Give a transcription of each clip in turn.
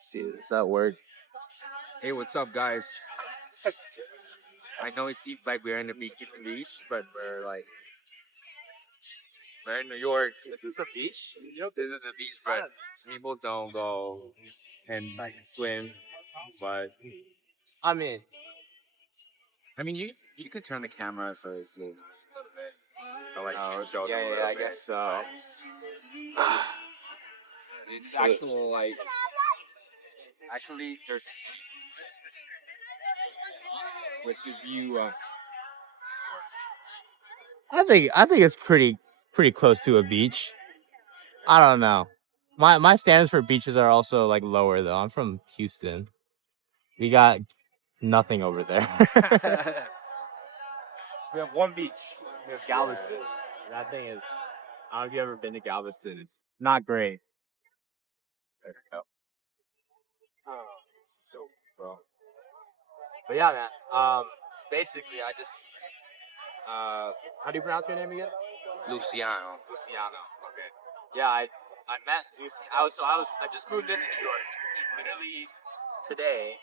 See, does that work? Hey, what's up, guys? I know it seems like we're in the beach, but we're in New York. This is a beach. This is a beach, but people don't go and swim. But I mean, I mean, you could turn the camera so it's a little bit. So like oh, show them a yeah, little I bit. guess so. It's So- actual like actually there's with the view. I think it's pretty close to a beach. I don't know. My standards for beaches are also like lower though. I'm from Houston. We got nothing over there. We have one beach. We have Galveston. That thing is. I don't know if you ever been to Galveston. It's not great. There we go. Oh, this is so bro. But yeah, man. Basically, I just how do you pronounce your name again? Luciano. Luciano. Okay. Yeah, I met Lucy. I just moved into New York literally today,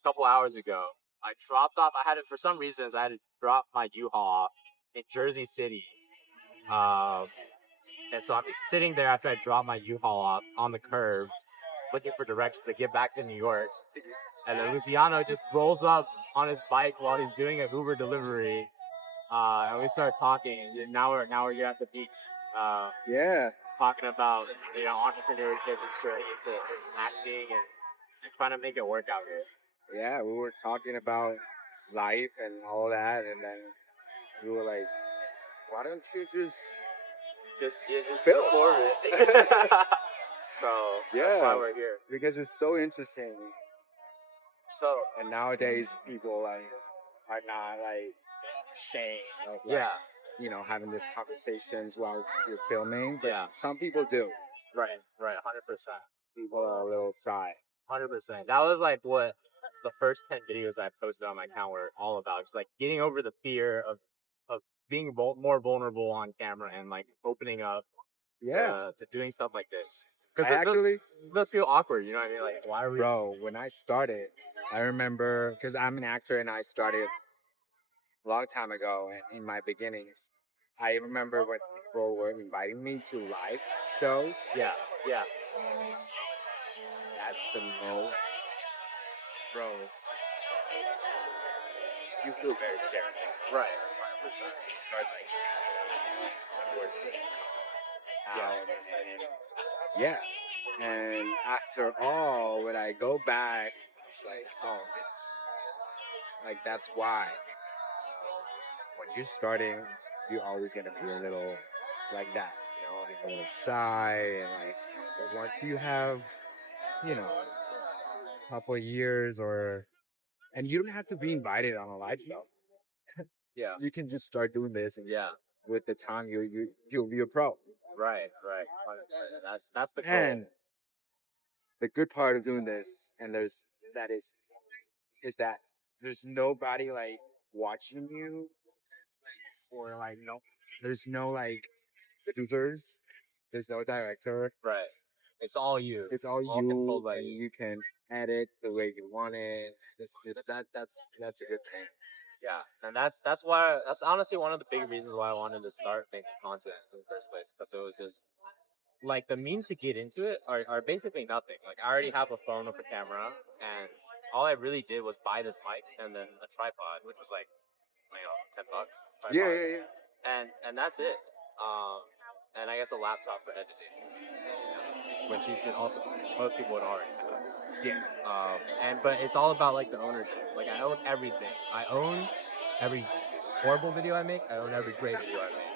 a couple hours ago. I dropped off. I had it for some reasons. I had to drop my U-Haul off in Jersey City. And so I'm just sitting there after I drop my U-Haul off on the curb, looking for directions to get back to New York. And then Luciano just rolls up on his bike while he's doing an Uber delivery. And we start talking. And now we're here at the beach. Yeah. Talking about entrepreneurship and straight into acting and trying to make it work out here. Yeah, we were talking about life and all that, and then we were like, why don't you just Feel for it. So that's why we're here. Because it's so interesting. So And nowadays, people are not ashamed of having these conversations while you're filming. But some people do. right, 100%. People are a little shy. 100%. That was like what the first 10 videos I posted on my account were all about. Just like getting over the fear of being more vulnerable on camera and like opening up to doing stuff like this. Because it does feel awkward, you know what I mean? Like, why are we? Bro, when I started, I remember, because I'm an actor and I started a long time ago in my beginnings. I remember when people were inviting me to live shows. Yeah. That's the most. Bro, it's you feel very scared. Right. Start words just and after all, when I go back, it's like, oh, this is like that's why. When you're starting, you're always gonna be a little like that, a little shy, and but once you have, a couple of years, and you don't have to be invited on a live show. Yeah. You can just start doing this, and with the time you'll be a pro. Right. 100%. That's the goal. And the good part of doing this, and is that there's nobody watching you, or there's no producers, there's no director. Right. It's all you. It's all you. Controlled by And you can edit the way you want it. That's a good thing. Yeah, and that's honestly one of the big reasons why I wanted to start making content in the first place, because it was just like the means to get into it are basically nothing. Like I already have a phone with a camera, and all I really did was buy this mic and then a tripod, which was like $10. Yeah. And that's it. And I guess a laptop for editing, which you should also most people would already have. Yeah. But it's all about like the ownership. Like I own everything. I own every horrible video I make. I own every great video I make.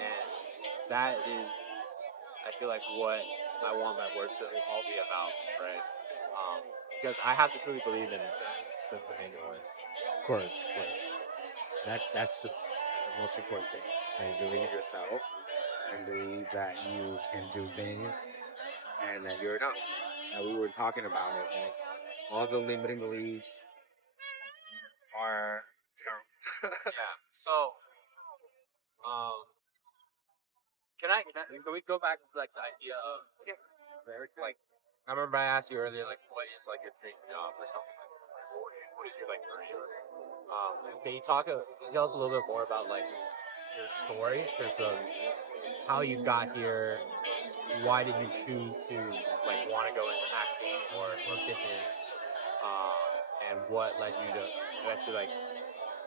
And that is, I feel like, what I want my work to all be about, right? Because I have to truly believe in it. That's the main one. Of course. That's the most important thing. And believe yourself, and believe that you can do things, and that you're enough. And we were talking about it. And all the limiting beliefs are terrible. Yeah. So, can we go back to like the idea of like I remember I asked you earlier, like, what is like your dream job or something like that? Like, what is your like dream? Can you talk? Can you tell us a little bit more about like your story in terms of how you got here? Why did you choose to like want to go into acting or fitness? And what led you to eventually like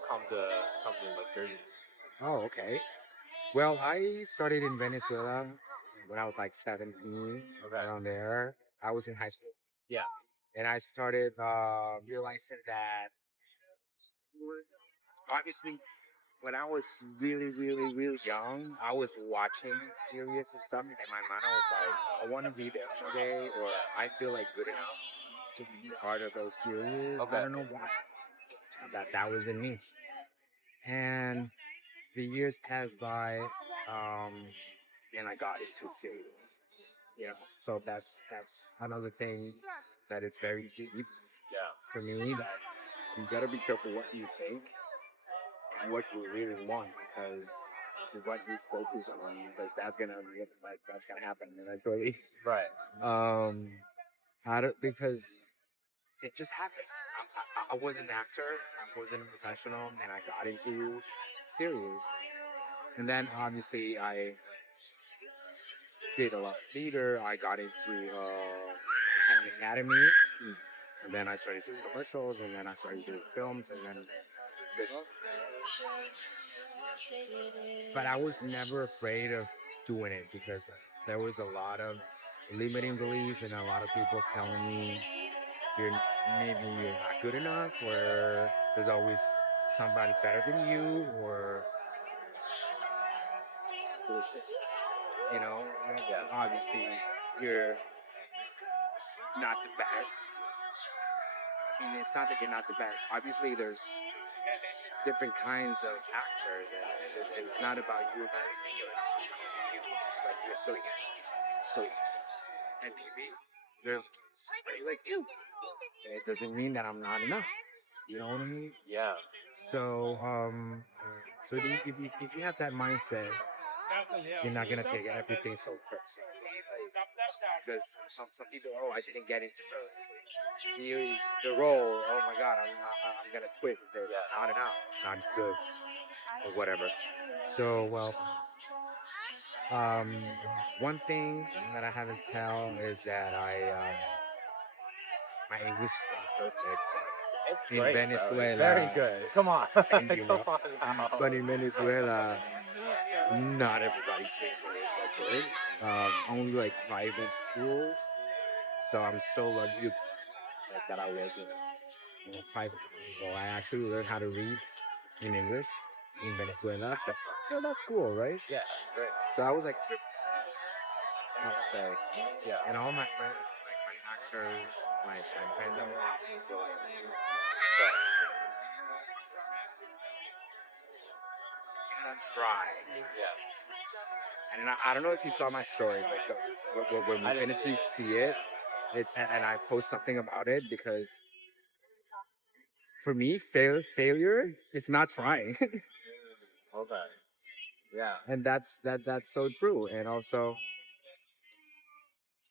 come to like Jersey? Oh, okay. Well, I started in Venezuela when I was like 17, Okay. around there. I was in high school. Yeah. And I started realizing that obviously when I was really, really, really young, I was watching series and stuff, and in my mind I was like, I want to be there someday, or I feel like good enough to be part of those series. I Okay. don't know why that was in me. And the years passed by, and I got into series. You know, so that's another thing that is very deep Yeah. for me. That you gotta be careful what you think and what you really want, because what you focus on, because that's gonna happen eventually. Right. I don't, because it just happened. I was an actor, I wasn't a professional, and I got into series. And then obviously I did a lot of theater. I got into an academy, and then I started doing commercials, and then I started doing films, and then this. But I was never afraid of doing it because there was a lot of limiting beliefs and a lot of people telling me you're maybe you're not good enough, or there's always somebody better than you, or you know, Yeah. obviously you're not the best. I mean, it's not that you're not the best. Obviously, there's different kinds of actors, and it's not about you being good. It's like you're so, and maybe they're somebody like you. And it doesn't mean that I'm not enough. You know what I mean? Yeah. So, if you have that mindset, you're not gonna take everything so personal. Because some people, oh, I didn't get into the role. Oh my God, I'm gonna quit. Because not enough, not good, or whatever. So, well, um, one thing that I haven't tell is that my English is not perfect. It's In great, bro. It's very Venezuela, good. Come on. thank you, Come bro. on now. But in Venezuela, not everybody speaks English like this. Only like private schools. So I'm so lucky like, that I was in a private school. So I actually learned how to read in English in Venezuela. So that's cool, right? Yeah, that's great. So I was like, I would say, Yeah. and all my friends, like my actors, my friends that were so like, Right. gonna try. Yeah. And I don't know if you saw my story, but when we I didn't finish, see we it. see it, and I post something about it because for me, failure is not trying, Okay. Yeah. and that's so true. And also,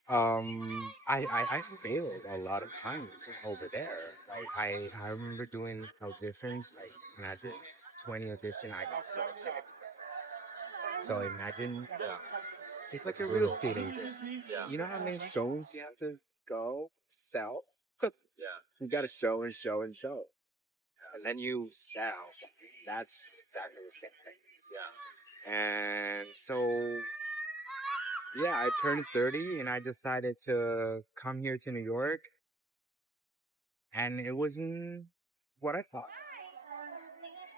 I failed a lot of times over there. Like I remember doing auditions, like imagine 20 audition, I got selected. So imagine Yeah. it's like It's a real brutal. estate agent. Yeah. You know how many shows you have to go to sell? Yeah. You got to show and show and show, and then you sell something. That's exactly the same thing. Yeah. And so, yeah, I turned 30 and I decided to come here to New York, and it wasn't what I thought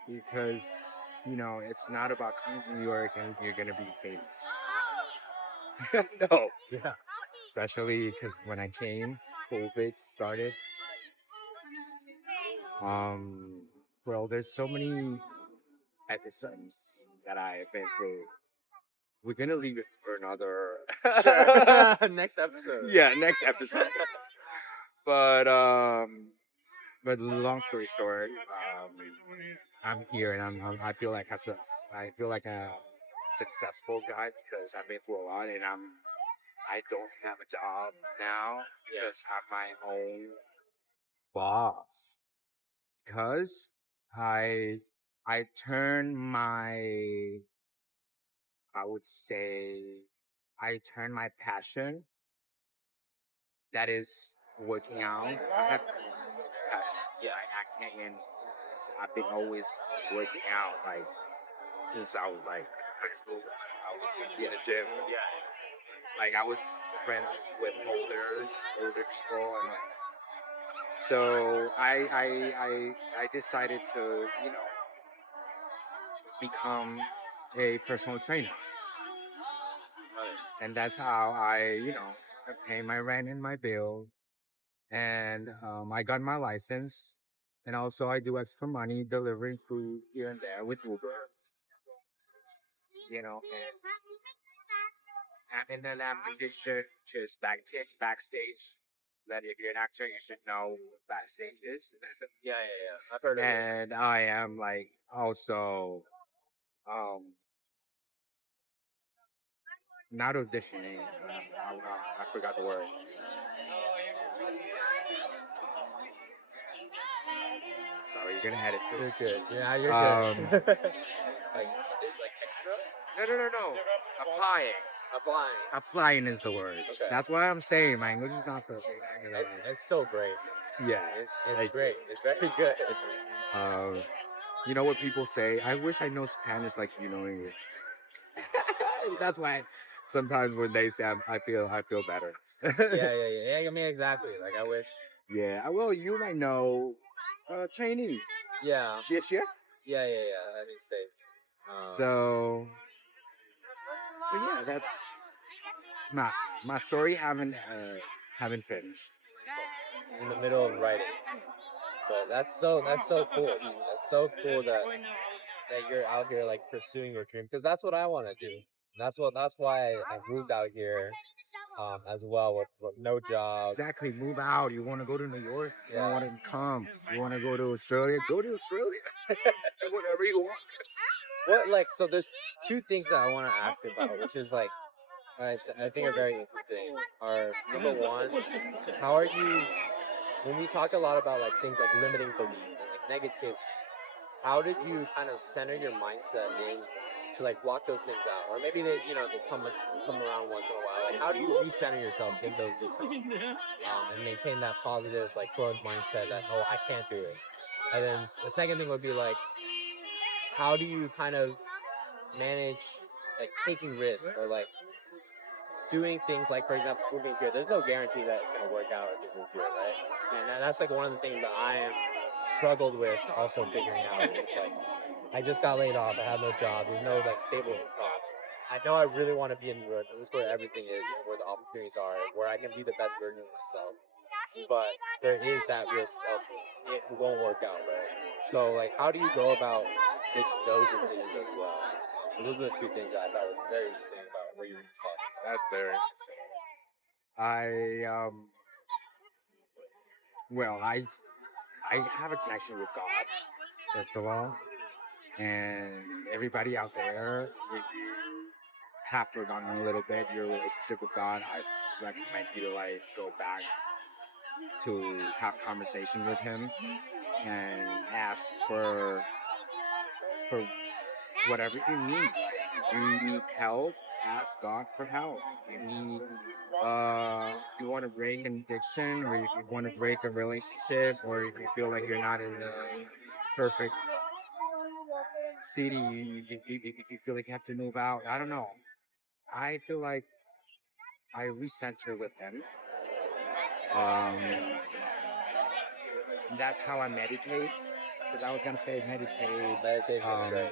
because it's not about coming to New York and you're gonna be famous. No, Yeah. especially because when I came, COVID started. Um, well, there's so many episodes that I've been through. We're gonna leave it for another. Next episode. Yeah, next episode. But but long story short, I'm here and I feel like I feel like a successful guy because I've been through a lot and I'm I don't have a job now because I'm my own boss. Because I I turn my I would say I turn my passion that is working out. I have passions like acting and I've been always working out like since I was like high school. I was in the gym. Like I was friends with older people, and like, so I decided to become a personal trainer, and that's how I pay my rent and my bill, and I got my license, and also I do extra money delivering food here and there with Uber, and having that ambition just backstage. That if you're an actor, you should know what backstage is. Yeah. I've heard of it. And I am like also um not auditioning. I forgot the word. Sorry, you're gonna edit You're this. good. Yeah, you're Um, good. Like extra? no. Applying. Applying. Applying is the word. Okay. That's what I'm saying. My English is not perfect. It's still great. Yeah, It's great. It's very good. Um, you know what people say? I wish I know Spanish like you know English. That's why sometimes when they say I feel better. Yeah. I mean, exactly. Like, I wish. Yeah. Well, you might know Chinese. Yeah. Yes, yeah. Yeah. I mean, stay. So, so yeah, that's my story. Haven't finished. In the middle of writing. But that's so cool. That's so cool that you're out here like pursuing your dream because that's what I want to do. That's why I moved out here as well with no job. Exactly. Move out. You want to go to New York? You Yeah. want to come? You want to go to Australia? Go to Australia. Do whatever you want. What like so? There's two things that I want to ask you about, which is like I think are very interesting. Are number one, how are you when we talk a lot about like things like limiting beliefs and like negative how did you kind of center your mindset in to like block those things out, or maybe they come around once in a while? Like, how do you recenter yourself in those issues, and maintain that positive like growth mindset that I can't do it. And then the second thing would be like, how do you kind of manage like taking risks or like doing things like, for example, moving here. There's no guarantee that it's gonna work out if you move here, right? And that's like one of the things that I am struggled with also figuring out. It's like I just got laid off. I have no job. There's no like stable income. I know I really want to be in New York. This is where everything is, where the opportunities are, where I can be the best version of myself. But there is that risk of it won't work out, right? So like, how do you go about making those decisions as well? Those are the two things that I thought were very interesting about where you were talking. That's very interesting. I well, I have a connection with God, first of all, and everybody out there. If you have forgotten a little bit your relationship with God, I recommend you to like go back to have conversation with Him and ask for whatever you need. Like, if you need help, ask God for help. If you need, you want to break an addiction, or if you want to break a relationship, or if you feel like you're not in the perfect city, if you feel like you have to move out, I don't know. I feel like I recenter with Him. Um, that's how I meditate. Because I was gonna say meditate. Meditation is great,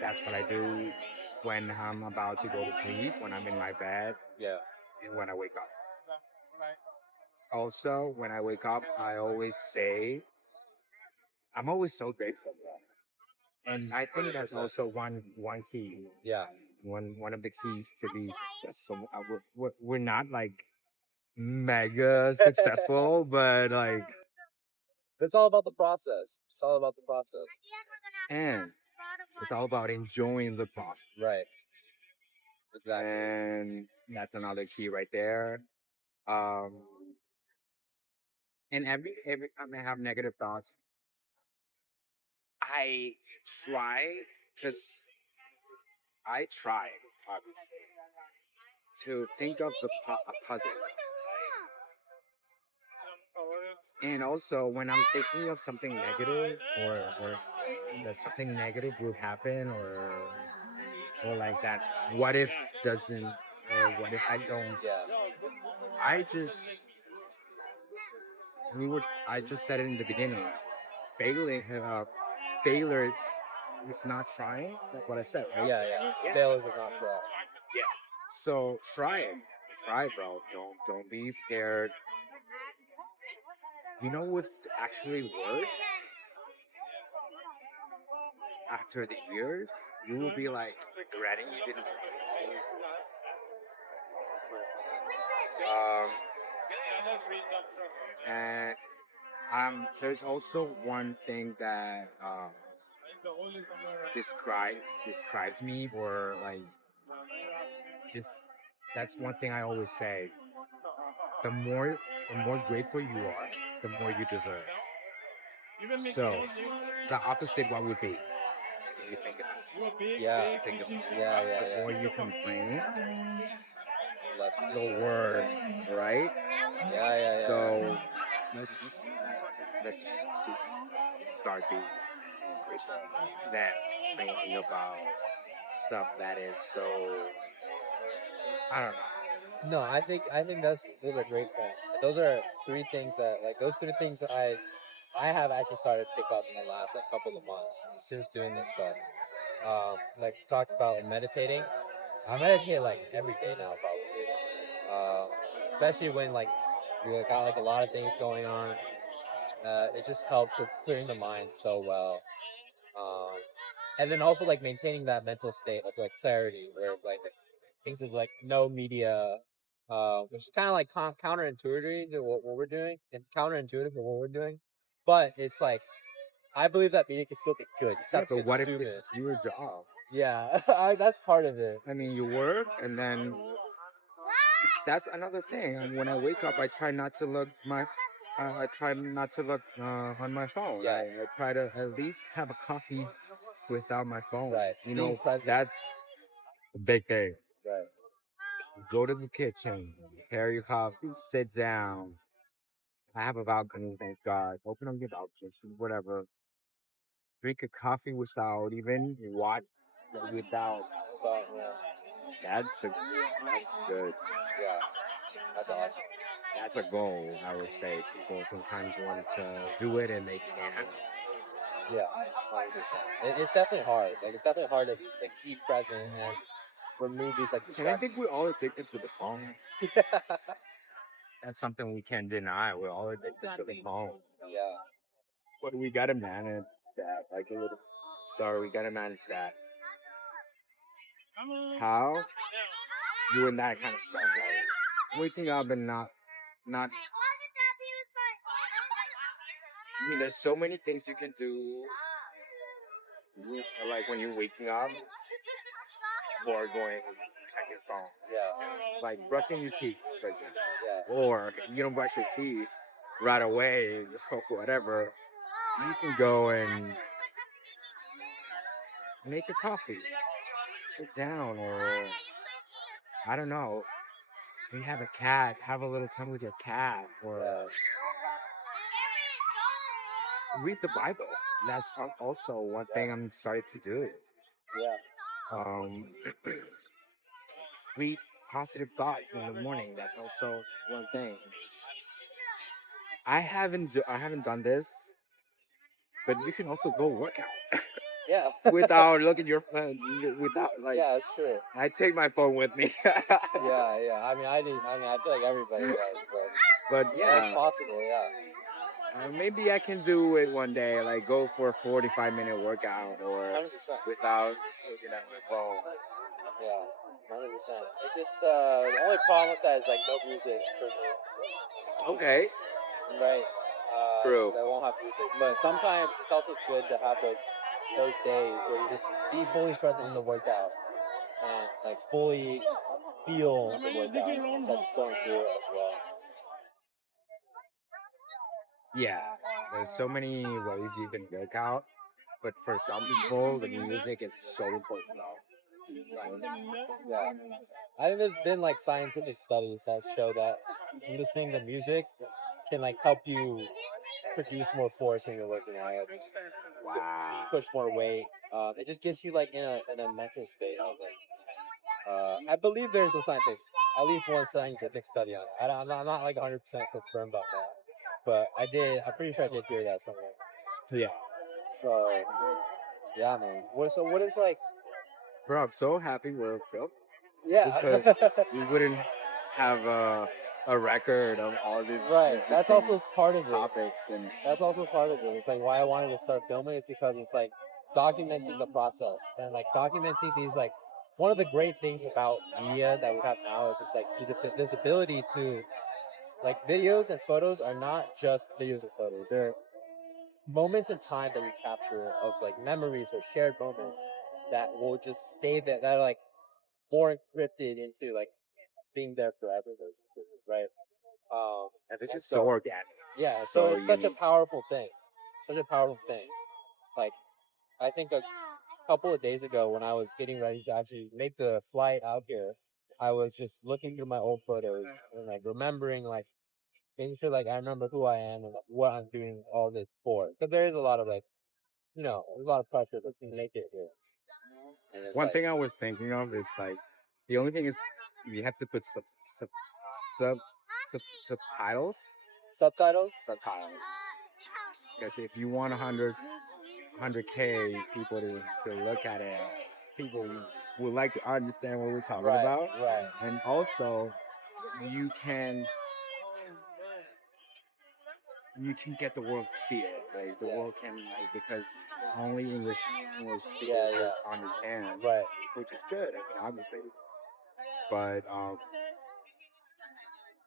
That's what I do when I'm about to go to sleep, when I'm in my bed, yeah. and when I wake up. Also, when I wake up, I always say, I'm always so grateful. And I think that's also one key. Yeah. One of the keys to be successful. We're not like mega successful, but like, It's all about the process. It's all about the process. and it's all about enjoying the process. Right. Exactly. And that's another key right there. Um, and every time I have negative thoughts, I try because I try obviously to think of a positive. And also, when I'm thinking of something negative, or that something negative will happen, or like that, what if doesn't, or what if I don't? Yeah. I just I just said it in the beginning. Failing, failure is not trying. That's what I said, right? Yeah, yeah. Yeah. Failures are not try. Yeah. So try it. Try, bro. Don't be scared. You know what's actually worse? After the years, you will be like regretting you didn't try. And there's also one thing that describes me, or like it's that's one thing I always say. The more grateful you are, the more you deserve. So the opposite one would be, when you think about it. Yeah. You think about it. Yeah, yeah, The yeah. more you complain, Less. the worse, right? Yeah, yeah, yeah. So let's just start being grateful. Then thinking about stuff that is so, I don't know. No, I think those are great points. And those are three things that like those three things I have actually started to pick up in the last like couple of months since doing this stuff. Like we talked about like, meditating. I meditate like every day now, probably. Um, Especially when like you got like a lot of things going on. It just helps with clearing the mind so well. Um, and then also like maintaining that mental state of like clarity, where like things of like no media, which is kind of like counterintuitive to what we're doing, and counterintuitive to what we're doing. But it's like I believe that media can still be good. You just Yeah, have to but what if consume this it. is your job? Yeah, that's part of it. I mean, you work, and then that's another thing. And when I wake up, I try not to look on my phone. Yeah, I try to at least have a coffee without my phone. right. You Being know, present. that's a big thing. Right. Go to the kitchen, prepare your coffee, sit down. I have a balcony, thank God. Open up your balcony, whatever. Drink a coffee without even what, without. But yeah, That's good. yeah, that's awesome. That's a goal, I would say. People sometimes want to do it and they can't. Yeah, 100%. It's definitely hard. Like it's definitely hard to like be present and remove these like And I distractions. think we're all addicted to the phone. Yeah. That's something we can't deny. We're all addicted to the phone. Yeah. But we gotta manage that. Like a little. Sorry, we gotta manage that. How? Doing that kind of stuff. Like waking up and not. I mean, there's so many things you can do. Like when you're waking up before going check your phone. Yeah. Like brushing your teeth, for example. Yeah. Or if you don't brush your teeth right away or whatever, you can go and make a coffee, sit down, or I don't know. If you have a cat, have a little time with your cat, or Yeah. read the Bible. That's also one thing I'm starting to do. Yeah. Um, read positive thoughts in the morning. That's also one thing. I haven't done this, but you can also go work out Yeah. without looking your phone. Without like, Yeah, it's true. I take my phone with me. Yeah, yeah. I mean, I do. I mean, I feel like everybody does, But but it's yeah, possible. Yeah. maybe I can do it one day. Like go for a 45-minute workout, or 100%. without looking at my phone. Yeah. 100%. It's just the only problem with that is like no music for me. Okay. Right. True. 'Cause I won't have music. But sometimes it's also good to have those days where you just be fully present in the workout and like fully feel the workout instead of just going through it as well. Yeah, there's so many ways you can work out, but for some people, the music is so important. It's like, Yeah, I think there's been like scientific studies that show that listening to music can like help you produce more force when you're working out, wow. push more weight. It just gets you like in a mental state. I think. I believe there's a scientific, at least one scientific study on it. I'm not like 100% confirmed about that, but I did. I'm pretty sure I did hear that somewhere. Yeah. So yeah, man. What is like? Bro, I'm so happy we're filmed Yeah, because we wouldn't have a record of all these right. That's interesting also part of it. topics and That's also part of it. It's like why I wanted to start filming is because it's like documenting the process and like documenting these like one of the great things about media that we have now is just like this ability to like videos and photos are not just videos and photos. They're moments in time that we capture of like memories or shared moments that will just stay there that are like more encrypted into like being there forever, basically, right? and this And is so organic. yeah, so So it's such a unique. powerful thing. Such a powerful thing. Like I think a couple of days ago when I was getting ready to actually make the flight out here, I was just looking through my old photos and like remembering like making sure like I remember who I am and like, what I'm doing all this for. Because there is a lot of like there's a lot of pressure to make it here. And it's One like thing I was thinking of is like the only thing is you have to put sub, sub subtitles subtitles. subtitles because if you want 100K people to look at it, people would like to understand what we're talking Right, about, right. and also you can you can get the world to see it. Like the world can like because only English speakers Yeah, will understand, right. which is good. I mean, obviously, but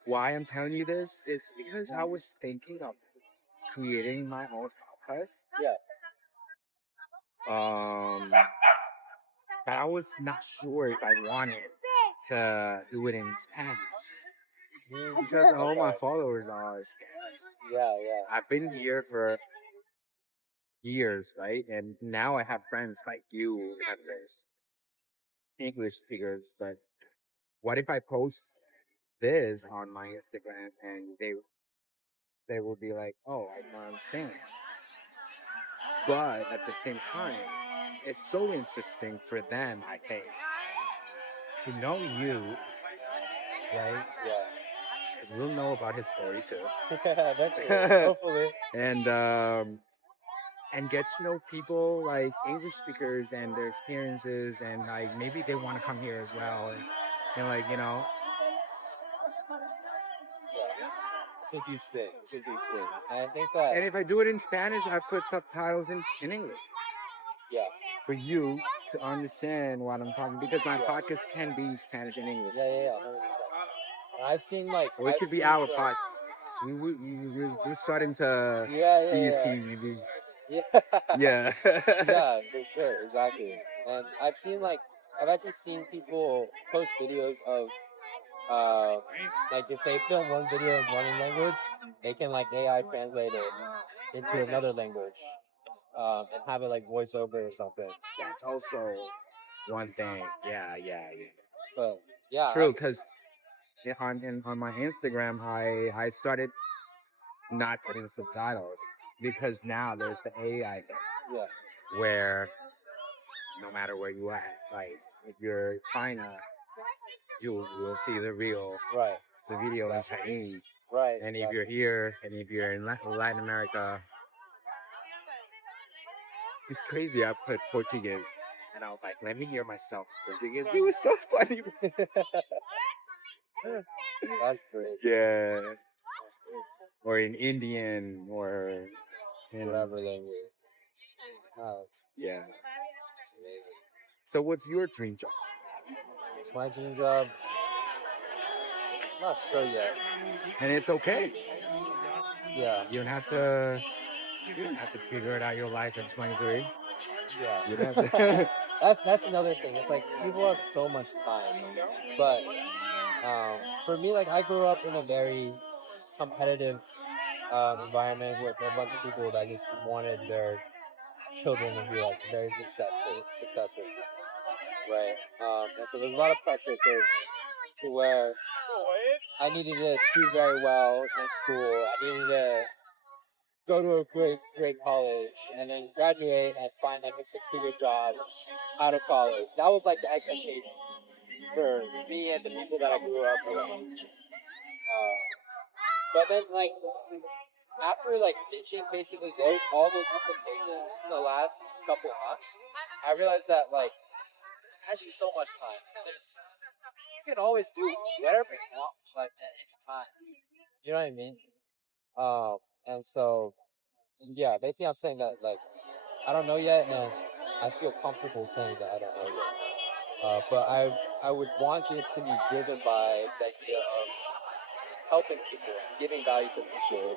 why I'm telling you this is because I was thinking of creating my own podcast. Yeah. But I was not sure if I wanted to do it in Spanish because all my followers are Spanish. Yeah, yeah. I've been here for years, right? And now I have friends like you who have this English speakers. But what if I post this on my Instagram and they will be like, "Oh, I don't understand." But at the same time, it's so interesting for them, I think, to know you, right? Yeah. Because we'll know about his story too. Eventually. Hopefully. And get to know people like English speakers and their experiences, and like maybe they want to come here as well, and like It's a huge thing. It's a huge thing. And I think that and if I do it in Spanish, I put subtitles in English yeah. for you to understand what I'm talking because my podcast can be Spanish and English. Yeah, yeah, yeah. 100%. And I've seen like Or it I've could be seen our some- podcast. We're starting to Yeah, be a yeah, team, maybe. yeah. Yeah. Yeah, for sure, exactly. And I've actually seen people post videos of like if they film one video in one language, they can like AI translate it into another language, and have it like voiceover or something. That's also one thing. Yeah. But yeah, True, because on my Instagram, I started not putting subtitles because now there's the AI thing yeah, where no matter where you at, like if you're China, you'll see right, the video in Chinese, right. and if you're here and if you're in Latin America, it's crazy. I put Portuguese, and I was like, let me hear myself Portuguese. It was so funny. That's great. Yeah, or in Indian or in Whatever language. Oh, yeah. it's amazing. So what's your dream job? It's my dream job. I'm not sure yet. And it's okay. Yeah, You don't have to. You don't have to figure it out your life at 23. yeah. You don't have to. that's another thing. It's like people have so much time, but for me, like I grew up in a very competitive environment with a bunch of people that just wanted their children to be like very successful, right? And so there's a lot of pressure to where I needed to do very well in school. I needed to go to a great college and then graduate and find like a six-figure job out of college. That was like the expectation for me and the people that I grew up with. But then like after like reaching basically all those expectations in the last couple of months, I realized that like actually so much time. You can always do whatever you want, like at any time. You know what I mean? And so yeah, basically I'm saying that like I don't know yet, and I feel comfortable saying that I don't know yet. But I would want it to be driven by the idea of helping people, giving value to people,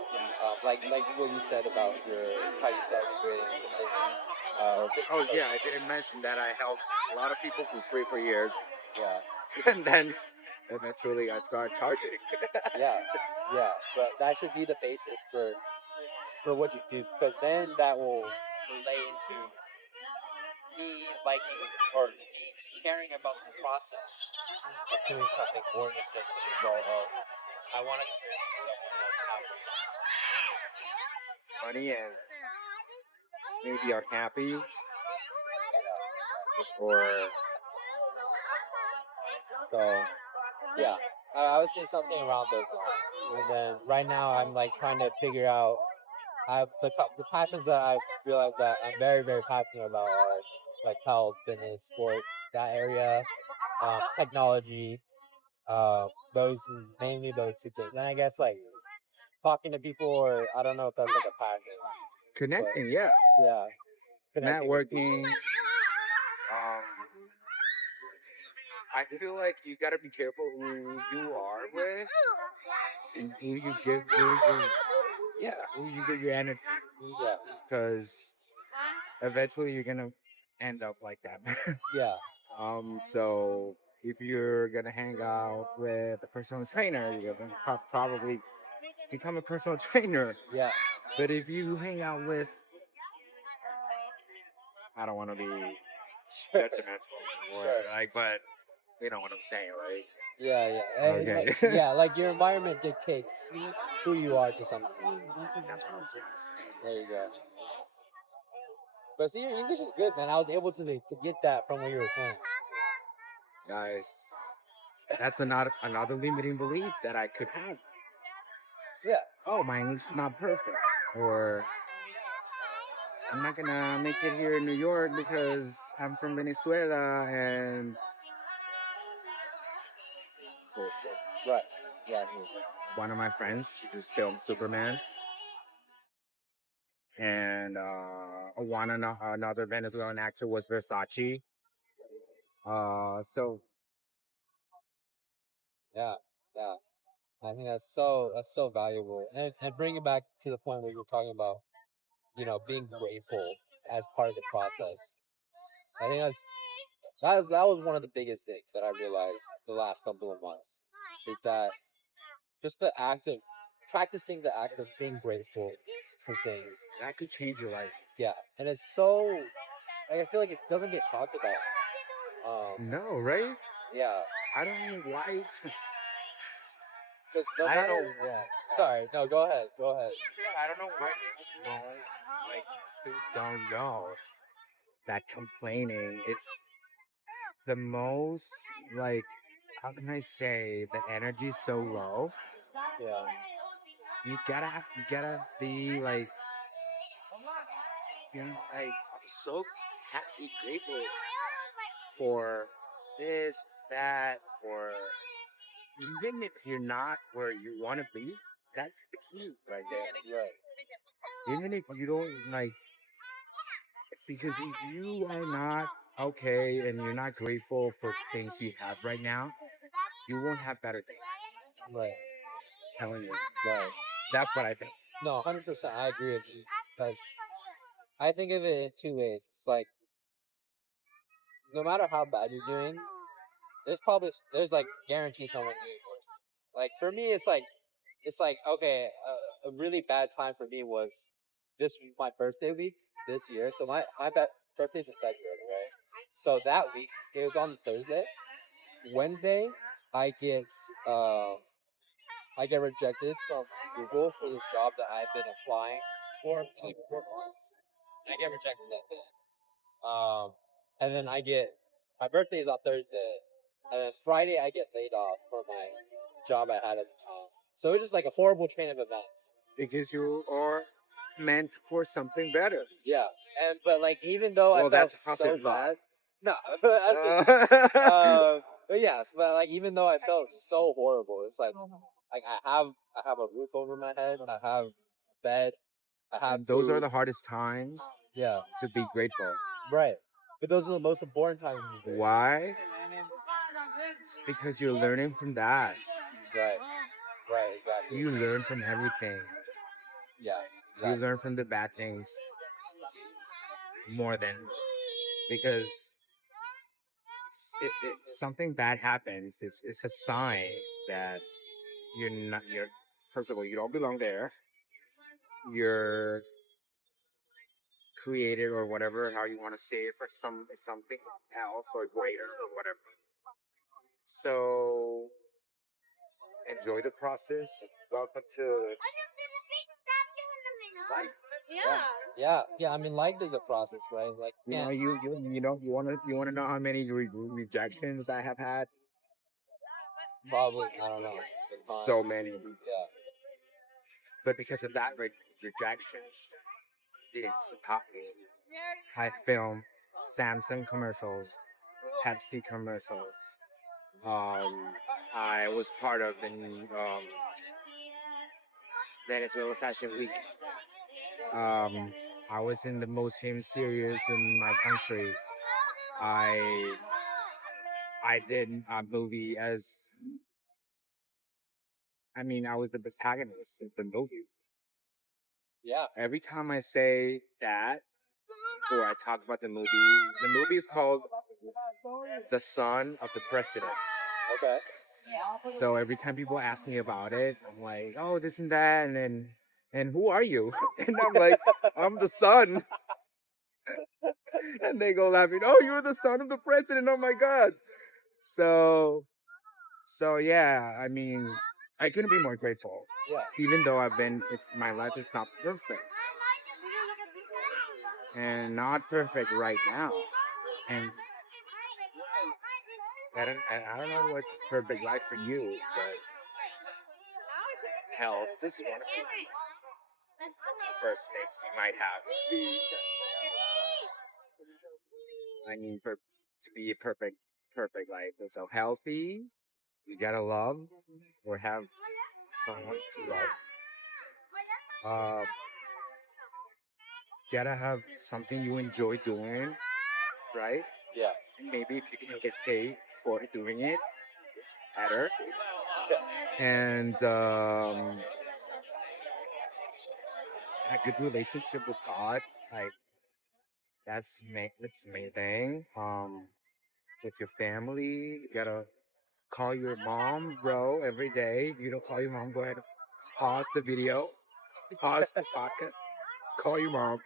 like what you said about your how you started creating the fitness, Oh fitness yeah, I didn't mention that I helped a lot of people for free for years, yeah, and then eventually I started charging. yeah, yeah. But that should be the basis for what you do, because then that will relate into me liking or me caring about the process of doing something more than just the result of I want to Money and maybe are happy or so yeah. I would say something around those lines. And then right now I'm like trying to figure out the passions that I've realized that I'm very passionate about are like health, fitness, sports, that area, technology, those mainly those two things. And I guess like talking to people, or I don't know if that's like a passion, connecting. Yeah, but yeah, connecting with people. networking. I feel like you gotta be careful who you are with and who you give yeah, who you give your energy. Yeah, Because eventually you're gonna end up like that. yeah, So if you're gonna hang out with a personal trainer, you're gonna probably become a personal trainer. yeah, But if you hang out with, I don't want to be judgmental, or sure. like, but you know what I'm saying, right? Yeah, yeah. Okay. Yeah, like your environment dictates who you are to some extent. That's what I'm saying. There you go. But see, your English is good, man. I was able to get that from what you were saying. Guys, that's another limiting belief that I could have. Yeah, Oh, my English is not perfect, or I'm not gonna make it here in New York because I'm from Venezuela and bullshit. right. Yeah, it is. One of my friends, she just filmed Superman, and another Venezuelan actor was Versace. So Yeah, yeah. I think that's so valuable. And bring it back to the point where you're talking about, being grateful as part of the process. I think that was one of the biggest things that I realized the last couple of months is that just the act of practicing the act of being grateful for things. that could change your life. Yeah, and it's so like, I feel like it doesn't get talked about. No, right? Yeah, I don't know why. because no I don't matter. know. Yeah, sorry. No, go ahead. Go ahead. I don't know why people don't like still don't know that complaining. It's the most like how can I say the energy's so low. Yeah, You gotta be like like so happy, grateful for this, that, for even if you're not where you want to be, that's the key right there. right. Even if you don't like, because if you are not okay and you're not grateful for things you have right now, you won't have better things. Right. Telling you, Right. that's what I think. No, 100%. I agree with you. Because I think of it in two ways. It's like no matter how bad you're doing, there's like guarantee someone doing worse. Like for me, it's like okay, a really bad time for me was this my birthday week this year. So my birthday's in February, right? So that week it was on Thursday. Wednesday, I get uh I get rejected from Google for this job that I've been applying for like 4 months. I get rejected that day. And then I get my birthday is on Thursday, and then Friday I get laid off for my job I had at the time. So it was just like a horrible train of events. Because you are meant for something better. Yeah, and but like even though I Well, felt that's a so positive thought. bad, no, but yes, but like even though I felt so horrible, it's like I have a roof over my head, I have a bed, I have And those are food. the hardest times Yeah, to be grateful. right. But those are the most important times in the day. Why? Because you're learning from that. Right, right, exactly. You learn from everything. Yeah, You exactly. learn from the bad things more than because if something bad happens, it's a sign that you're first of all you don't belong there. You're created or whatever how you want to say it for something else or greater or whatever. So enjoy the process. Welcome to life. Yeah. I mean, life is a process, right? Like, You know, you wanna know how many rejections I have had? probably, I don't know. So many. Yeah. But because of that rejections, it's taught me. I film Samsung commercials, Pepsi commercials. I was part of the Venezuela Fashion Week. Um, I was in the most famous series in my country. I I did a movie as I was the protagonist of the movie. Yeah. Every time I say that or I talk about the movie is called The Son of the President. Okay. So every time people ask me about it, I'm like, oh, this and that, and who are you? And I'm like, I'm the son. And they go laughing, oh, you're the son of the president. Oh my God. So, so yeah, I couldn't be more grateful. Yeah. Even though my life is not perfect and not perfect right now. And I don't know what's perfect life for you, but health is one of the first things you might have. For to be a perfect life. So healthy, you gotta love or have someone to love. Uh, gotta have something you enjoy doing, right? Yeah. Maybe if you can get paid for doing it, better. And a good relationship with God, like that's the main thing. With your family, you gotta call your mom, bro, every day. If you don't call your mom, go ahead and pause the video, pause this podcast, call your mom,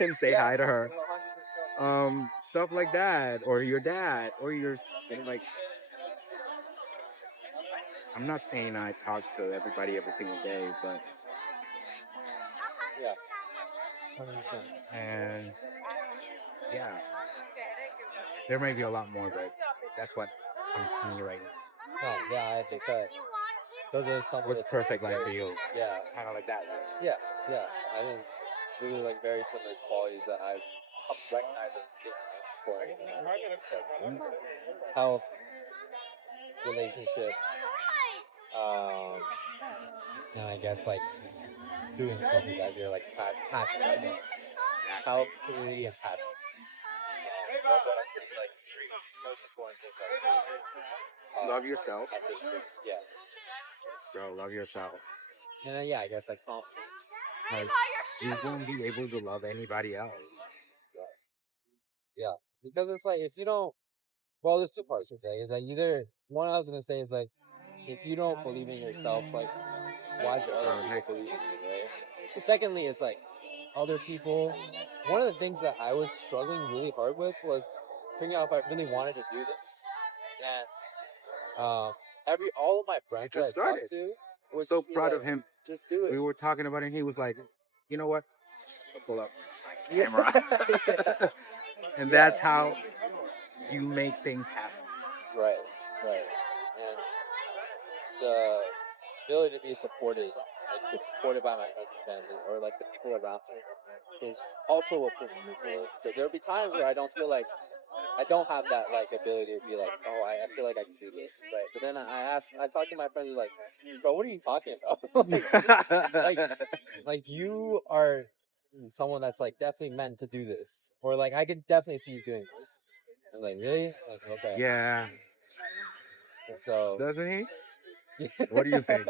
and say hi to her. Stuff like that, or your dad, or your sister. Like, I'm not saying I talk to everybody every single day, but Yeah. 100%. and yeah, there may be a lot more, but that's what comes to me right now. No, yeah, I think that those are some of What's the perfect life for you? yeah, Kind of like that. yeah, yeah. I mean, those are like very similar qualities that I've recognized as being important. Health, relationships, um, and I guess like doing something that you're like passionate about. Health, community, and passion. Those are like three most important things. Love yourself. Yeah. Bro, love yourself. And then, yeah, I guess like confidence. Because you won't be able to love anybody else. Yeah. because it's like if you don't, well, there's two parts to say. Is like either one I was gonna say is like if you don't believe in yourself, like why should other people believe in you, right? And secondly, it's like other people. One of the things that I was struggling really hard with was figuring out if I really wanted to do this. And every all of my friends that just I started. talked to I'm would so just be proud like, of him. just do it. We were talking about it, and he was like, "You know what? I'll pull up my Yeah, camera." yeah, And yeah. that's how you make things happen. Right, right. And the ability to be supported, like be supported by my family or like the people around me, is also what pushes me forward. Because there'll be times where I don't feel like I don't have that like ability to be like, oh, I feel like I can do this, right? But then I talk to my friends like, bro, what are you talking about? like, like you are someone that's like definitely meant to do this, or like I could definitely see you doing this. I'm like, really? Like, okay. Yeah, And so, doesn't he? What do you think?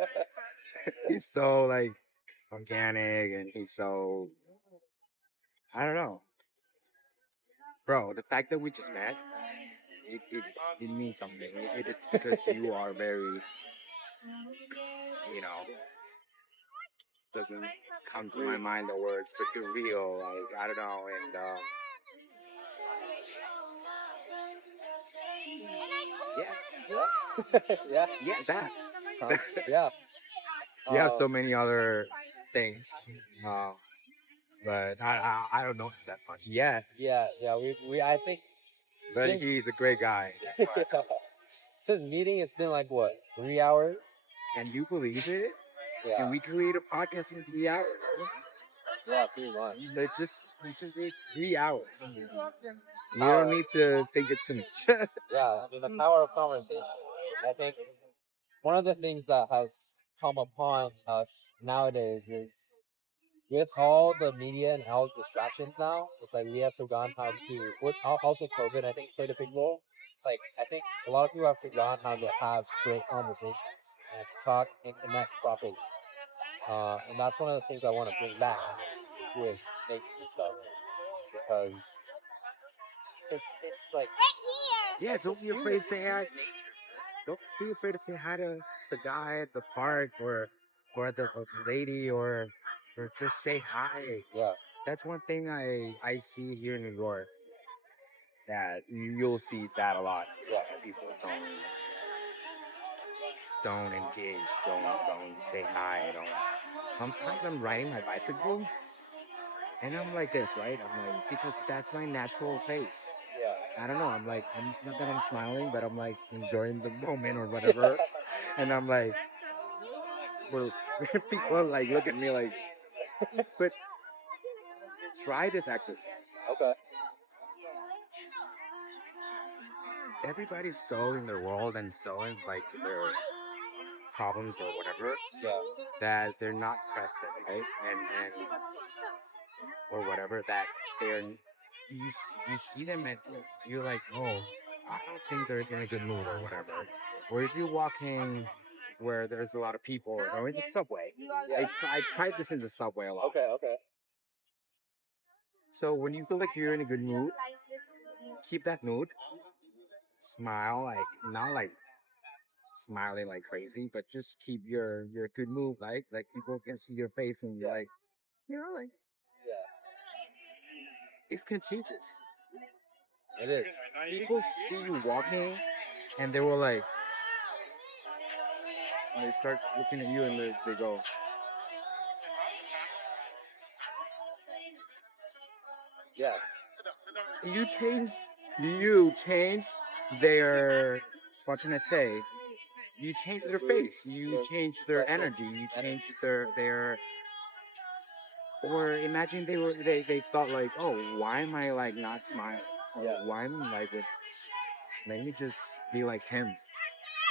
He's so like organic, and he's so, I don't know, bro. The fact that we just met, it means something. It's because you are very, you know, doesn't come to my mind the words, but you're real. Like I don't know, and yeah, yeah, yeah, that. yeah. You have Um, so many other things, uh, but I don't know that much yet. yeah. We I think But since he's a great guy. since meeting, it's been like what 3 hours? Can you believe it? Yeah, Can we create a podcast in 3 hours? yeah, pretty much. So you just need 3 hours. You don't Power, need to think it too much. yeah. I mean, the power of conversation. I think one of the things that has come upon us nowadays is with all the media and all the distractions now, it's like we have forgotten how to. With also COVID, I think played a big role. Like I think a lot of people have forgotten how to have great conversations and talk and connect properly. And that's one of the things I want to bring back with making this stuff because it's like Yeah, it's don't just be human. afraid to say hi. Don't be afraid to say hi to the guy at the park or the lady or just say hi. Yeah, That's one thing I see here in New York that you'll see that a lot. yeah, People don't engage, don't say hi, don't. Sometimes I'm riding my bicycle and I'm like this, right? I'm like because that's my natural face. yeah. I don't know. I'm like it's not that I'm smiling, but I'm like enjoying the moment or whatever. And I'm like, well, people like look at me like, but try this exercise. Okay. Everybody's so in their world and so in like their problems or whatever Yeah. that they're not present, right? And or whatever that they're you see them and you're like, oh, I don't think they're in a good mood or whatever. Or if you're walking where there's a lot of people or in the subway, Yeah. I tried this in the subway a lot. Okay. Okay. So when you feel like you're in a good mood, keep that mood, smile like not like smiling like crazy, but just keep your good mood like people can see your face and you're like, you know, like Yeah. it's contagious. It is. People see you walking and they were like, and they start looking at you and they go, Yeah. you change, you change their, what can I say? You change their face, you change their energy, you change their. Or imagine they thought like, oh, why am I like not smiling? Or Yeah. why am I like with? Maybe just be like him,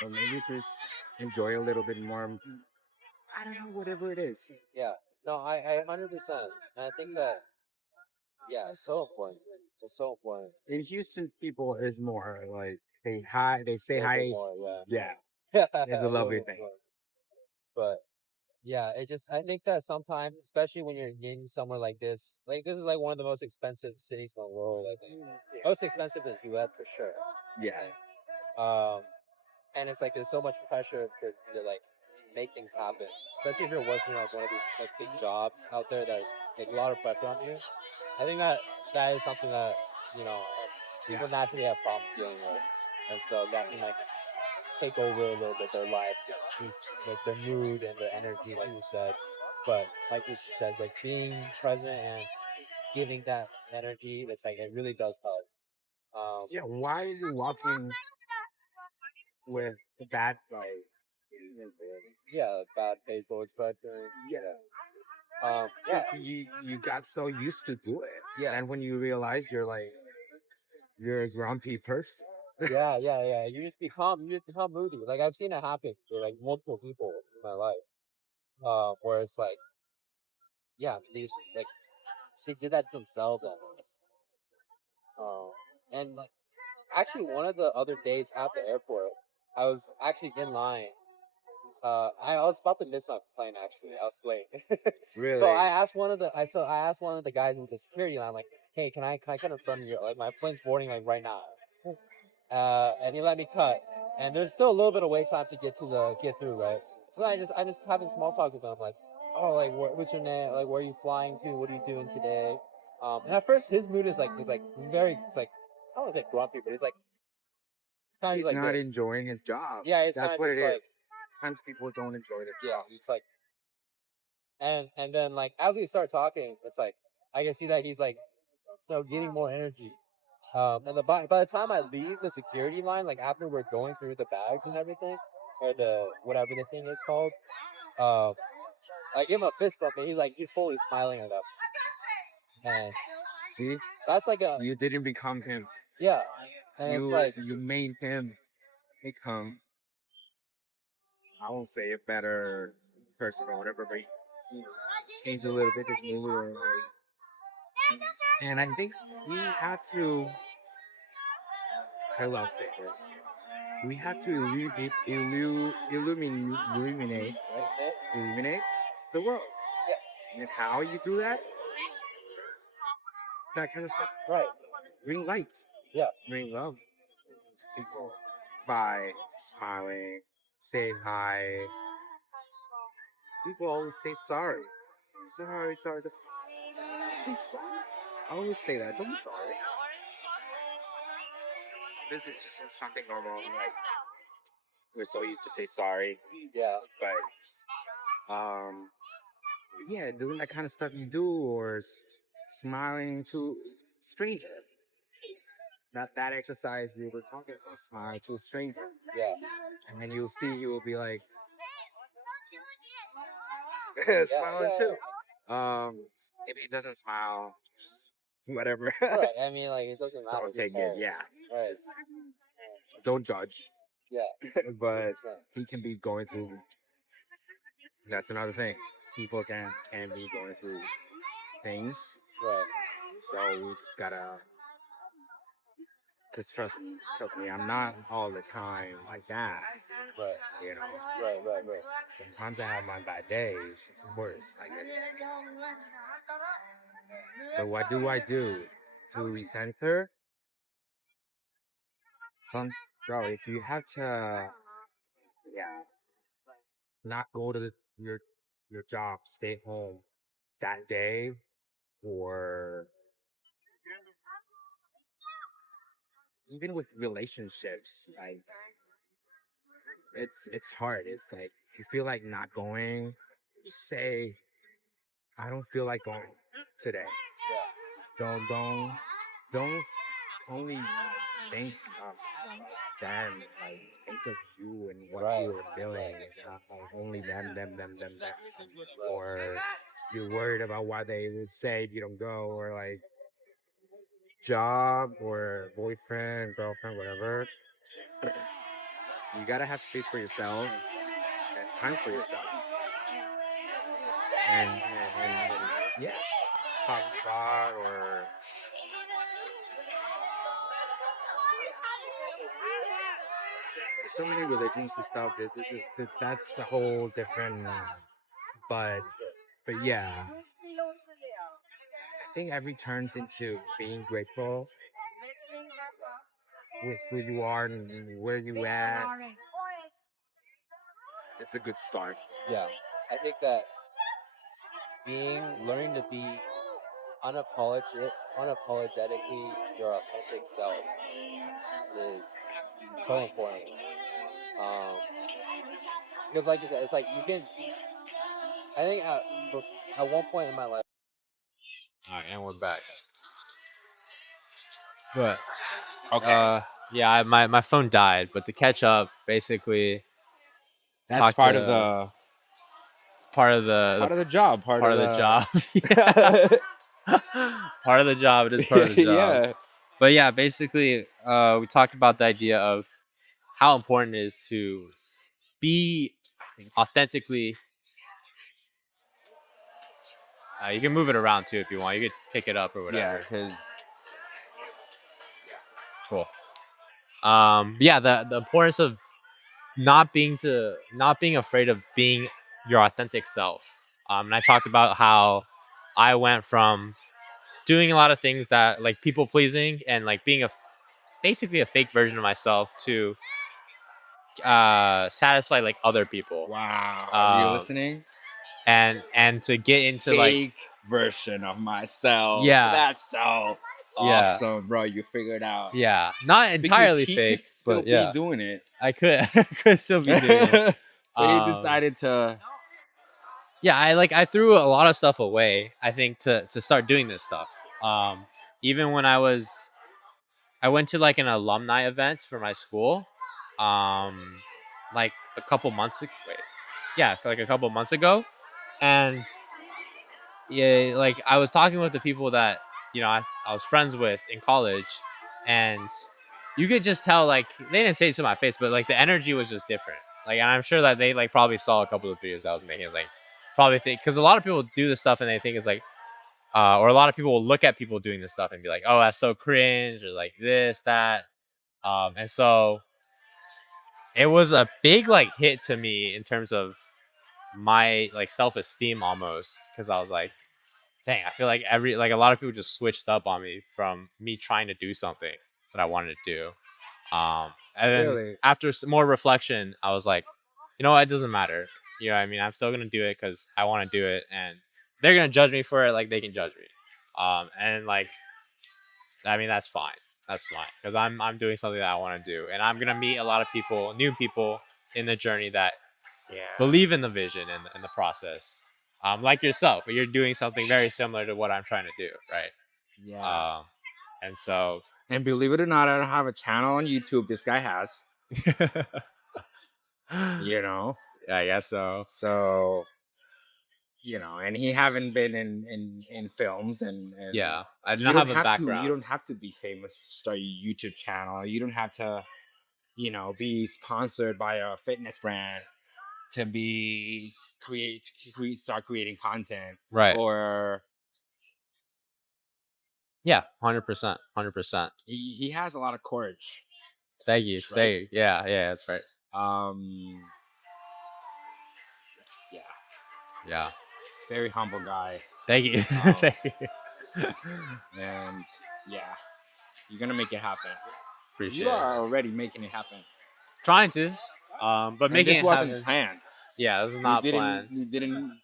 or maybe just enjoy a little bit more. I don't know, whatever it is. Yeah. No, I 100%. And I think that yeah, it's so important. It's so important. In Houston, people is more like they A say little bit hi. more. Yeah, Yeah. it's a a little lovely bit thing. more. But Yeah, it just I think that sometimes, especially when you're in somewhere like this is like one of the most expensive cities in the world. I think most expensive in the U.S. for sure. Yeah. Um, and it's like there's so much pressure to like make things happen, especially if you're working like one of these like big jobs out there that take a lot of pressure on you. I think that that is something that you know people naturally have problems dealing with, and so that can like take over a little bit their life, just like their mood and their energy, like you said. But like you said, like being present and giving that energy, that's like it really does help. Yeah. Why are you walking with that like? Yeah, bad baseball expression. Yeah. Yeah, Because you got so used to do it. yeah, And when you realize you're a grumpy person. yeah. You just become moody. Like I've seen it happen to like multiple people in my life. Where it's like, yeah, like they did that to themselves. And like actually one of the other days at the airport, I was actually in line. I was about to miss my plane. Actually, I was late. So Really? I asked one of the guys in the security line, like, "Hey, can I cut in front of you? Like, my plane's boarding like right now." And he let me cut. And there's still a little bit of wait time to get through, right? So then I just having small talk with him, like, "Oh, like, what's your name? Like, where are you flying to? What are you doing today?" And at first, his mood is like he's very, it's like I don't want to say grumpy, but it's kind of He's like not this. enjoying his job. Yeah, it's kind That's of what just it is. like Sometimes people don't enjoy their yeah, job. it's like and then like as we start talking, it's like I can see that he's like getting more energy. And by the time I leave the security line, like after we're going through the bags and everything, or the whatever the thing is called, um, I give him a fist bump, and he's fully smiling at them, and See, that's like a you didn't become him. yeah, and it's like You made him become. I won't say a better person or whatever, but you changed a little bit his mood. And I think we have to. I love saying this. We have to illuminate the world. And how you do that? That kind of stuff. right, Bring light, yeah, bring love to people by smiling, saying hi. People always say sorry. Sorry, sorry. Be sorry. I always say that. Don't be sorry. This is just something normal. Like we're so used to say sorry, yeah, but yeah, doing that kind of stuff you do, or smiling to stranger. That exercise we were talking about, smile to a stranger, yeah, and then you'll see you will be like yeah, smiling yeah. too. If he doesn't smile, just whatever. Right. I mean, like it doesn't matter. Don't Who take it. cares? Yeah, Right. just don't judge. Yeah. But 100%. he can be going through. That's another thing. People can be going through things, Right. so we just gotta. Cause trust me, I'm not all the time like that. Right. You know, Right. sometimes I have my bad days, of course. Like, but what do I do to resent her? Some bro, if you have to, yeah, not go to your job, stay home that day, or even with relationships, like it's hard. It's like if you feel like not going, say I don't feel like going today. Don't only think of them, like think of you and what Right. you're feeling. It's not like only them. Or you're worried about what they would say if you don't go, or like job or boyfriend, girlfriend, whatever. You gotta have space for yourself and time for yourself. And yeah, talk about or there's so many religions and stuff. That's a whole different but yeah, I think every turns into being grateful with who you are and where you at. It's a good start. Yeah, I think that learning to be unapologetically your authentic self is so important. Um, because like you said, it's like you can. I think at one point in my life, All right, and we're back. But Okay, yeah, my phone died. But to catch up, basically, that's talk part of to the it's part of the job. Part part of of the the job. Part of the job. It is part of the job. yeah. But yeah, basically, we talked about the idea of how important it is to be authentically. You can move it around too if you want. You could pick it up or Yeah, whatever. because Cool. Yeah, the importance of not being afraid of being your authentic self. And I talked about how I went from doing a lot of things that like people pleasing and like being basically a fake version of myself to satisfy like other people. wow, are you Um, listening? and to get into like Fake version of myself. yeah, That's so yeah, awesome, bro. You figured out yeah, not because entirely he could fake, still but be yeah, doing it, I could I could still be doing it. but he Um, decided to. yeah, I threw a lot of stuff away. I think to start doing this stuff. Even when I went to like an alumni event for my school, like a couple months ago. Wait, yeah, like a couple months ago, and yeah, like I was talking with the people that I was friends with in college, and you could just tell like they didn't say it to my face, but like the energy was just different. Like, and I'm sure that they like probably saw a couple of videos I was making. It's like probably think because a lot of people do this stuff and they think it's like, or a lot of people will look at people doing this stuff and be like, oh, that's so cringe or like this that, and so it was a big like hit to me in terms of my like self esteem almost because I was like dang, I feel like a lot of people just switched up on me from me trying to do something that I wanted to do. And then Really? after more reflection, I was like, you know what, it doesn't matter. You know what I mean? I'm still gonna do it because I want to do it, and they're gonna judge me for it. Like they can judge me. And like, I mean, that's fine. That's fine because I'm doing something that I want to do, and I'm gonna meet a lot of people, new people in the journey that Yeah. believe in the vision and the process. Like yourself, you're doing something very similar to what I'm trying to do, right? Yeah. And so, And believe it or not, I don't have a channel on YouTube. This guy has, you know. I guess so. So, and he haven't been in films and Yeah, I do you not don't have a have to background. be famous to start your YouTube channel. You don't have to, be sponsored by a fitness brand to start creating content Right. or Yeah, 100%, 100%. he has a lot of courage, Thank you. right? Thank you. Yeah, yeah, that's right. Yeah, Yeah. very humble guy. Thank you. Um, Thank you. and yeah, you're gonna make it happen. Appreciate You it. are already making it happen. Trying to, but And making this it wasn't happen. planned. Yeah, this is not planned. We didn't,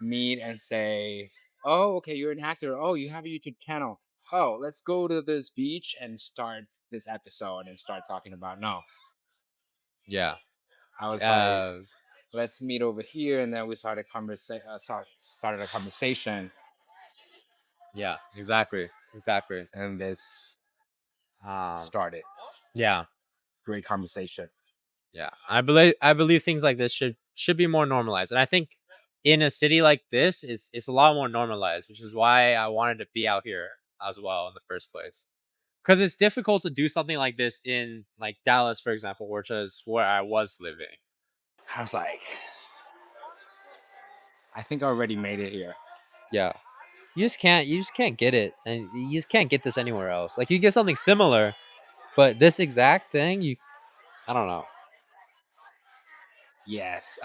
meet and say, "Oh, okay, you're an actor. Oh, you have a YouTube channel. Oh, let's go to this beach and start this episode and start talking about." No, Yeah. I was like, "Let's meet over here," and then we started started a conversation, Yeah. Exactly. Exactly. and this Um. started Yeah. great conversation. Yeah, I believe things like this should be more normalized, and I think in a city like this, it's a lot more normalized, which is why I wanted to be out here as well in the first place. Because it's difficult to do something like this in like Dallas, for example, which is where I was living. I was like, I think I already made it here. Yeah, you just can't get it, and you just can't get this anywhere else. Like you get something similar, but this exact thing, I don't know. Yes,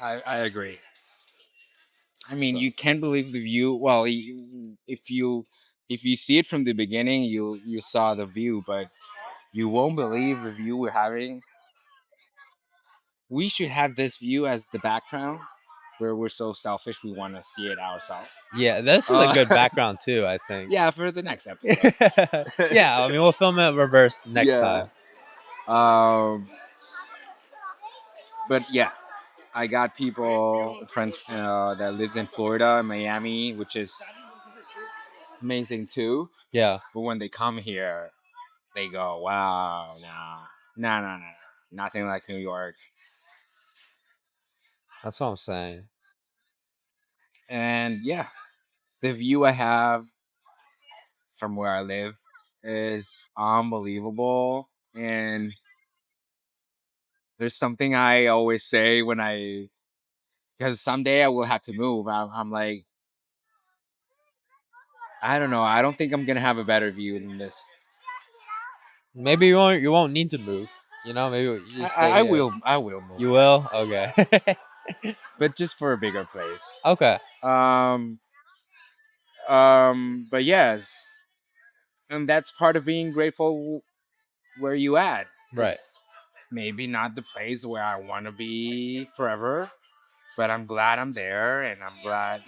I agree. I mean, So you can't believe the view. Well, if you see it from the beginning, you saw the view, but you won't believe the view we're having. We should have this view as the background, where we're so selfish we want to see it ourselves. Yeah, this is a Uh, good background too, I think. yeah, for the next episode. Yeah, I mean, we'll film it reversed next Yeah. time. Um, but yeah, I got people friends that lives in Florida, Miami, which is amazing too. Yeah, But when they come here, they go, "Wow, no, nothing like New York." that's what I'm saying. And yeah, the view I have from where I live is unbelievable. And there's something I always say because someday I will have to move. I'm like, I don't know. I don't think I'm gonna have a better view than this. Maybe you won't need to move. Maybe you just stay here. I will move, You will? Okay. but just for a bigger place. Okay. Um, but yes, and that's part of being grateful where you at. Right. It's maybe not the place where I want to be forever, but I'm glad I'm there, and I'm glad,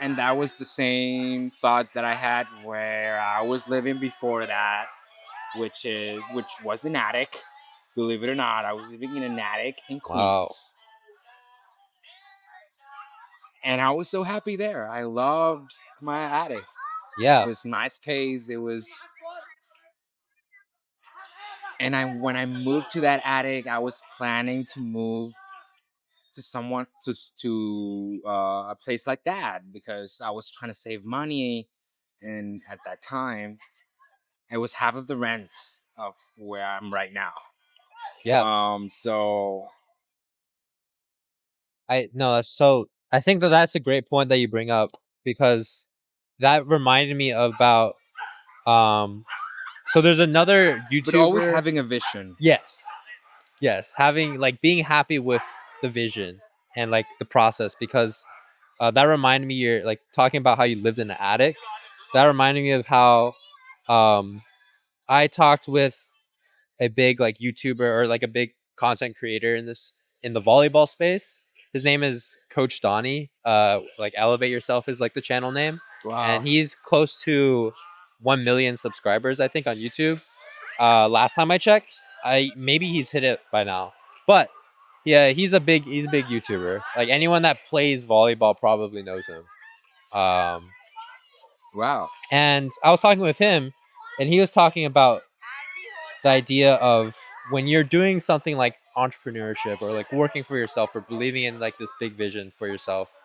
And that was the same thoughts that I had where I was living before that, which was an attic. Believe it or not, I was living in an attic in Wow. Queens, and I was so happy there. I loved my attic. It Yeah. was my space. It was, and when I moved to that attic, I was planning to move to someone to a place like that because I was trying to save money, and at that time, it was half of the rent of where I'm right now. Yeah. So I think that's a great point that you bring up because that reminded me about um so there's another but always YouTuber. having a vision. Yes. Yes, having like being happy with the vision and like the process because that reminded me you're like talking about how you lived in an attic. That reminded me of how um I talked with a big like YouTuber or like a big content creator in the volleyball space. His name is Coach Donnie. Like Elevate Yourself is like the channel name, Wow. and he's close to 1 million subscribers, I think, on YouTube. Last time I checked, I maybe he's hit it by now, but yeah, he's a big YouTuber. Like anyone that plays volleyball probably knows him. Um, Wow. and I was talking with him, and he was talking about the idea of when you're doing something like entrepreneurship or like working for yourself or believing in like this big vision for yourself,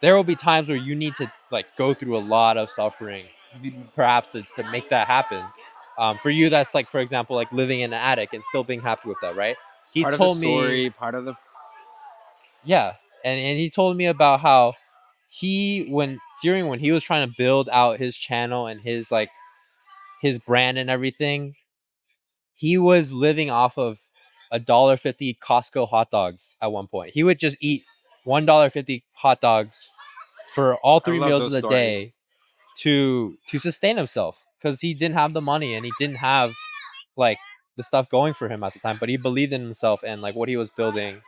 there will be times where you need to like go through a lot of suffering perhaps to make that happen. For you, that's like, for example, like living in an attic and still being happy with that, right? It's He part of the told me, story, part of the yeah, and he told me about how when he was trying to build out his channel and his like his brand and everything, he was living off of $1.50 Costco hot dogs at one point. He would just eat $1.50 hot dogs for all I three love meals of those the stories. day to sustain himself because he didn't have the money and he didn't have like the stuff going for him at the time, but he believed in himself and like what he was building.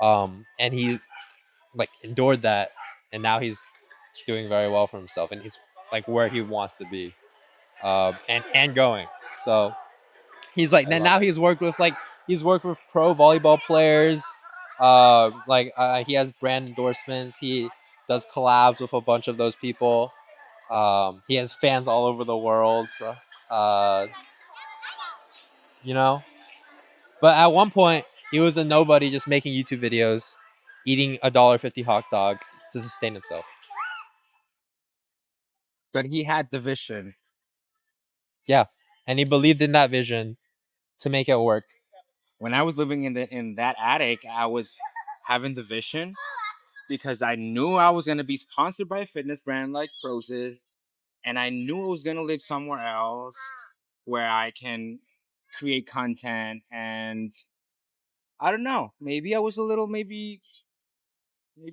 And he like endured that, and now he's doing very well for himself, and he's like where he wants to be, and going. So he's like I love now it. he's worked with pro volleyball players. He has brand endorsements. He does collabs with a bunch of those people. He has fans all over the world. So, uh, you know, but at one point he was a nobody, just making YouTube videos, eating $1.50 hot dogs to sustain himself. But he had the vision. Yeah, and he believed in that vision to make it work. When I was living in that attic, I was having the vision because I knew I was gonna be sponsored by a fitness brand like Prozis, and I knew I was gonna live somewhere else where I can create content and I don't know. Maybe I was a little maybe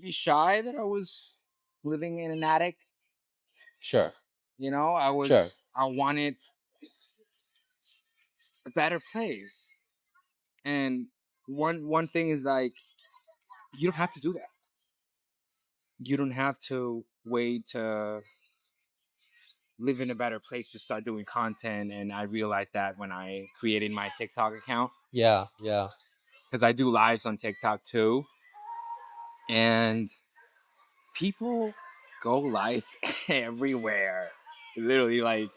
shy that I was living in an attic. Sure. You know, Sure. I wanted a better place. And one thing is like you don't have to do that. You don't have to wait to live in a better place to start doing content. And I realized that when I created my TikTok account, Yeah. Yeah. because I do lives on TikTok too, and people go live everywhere, literally like,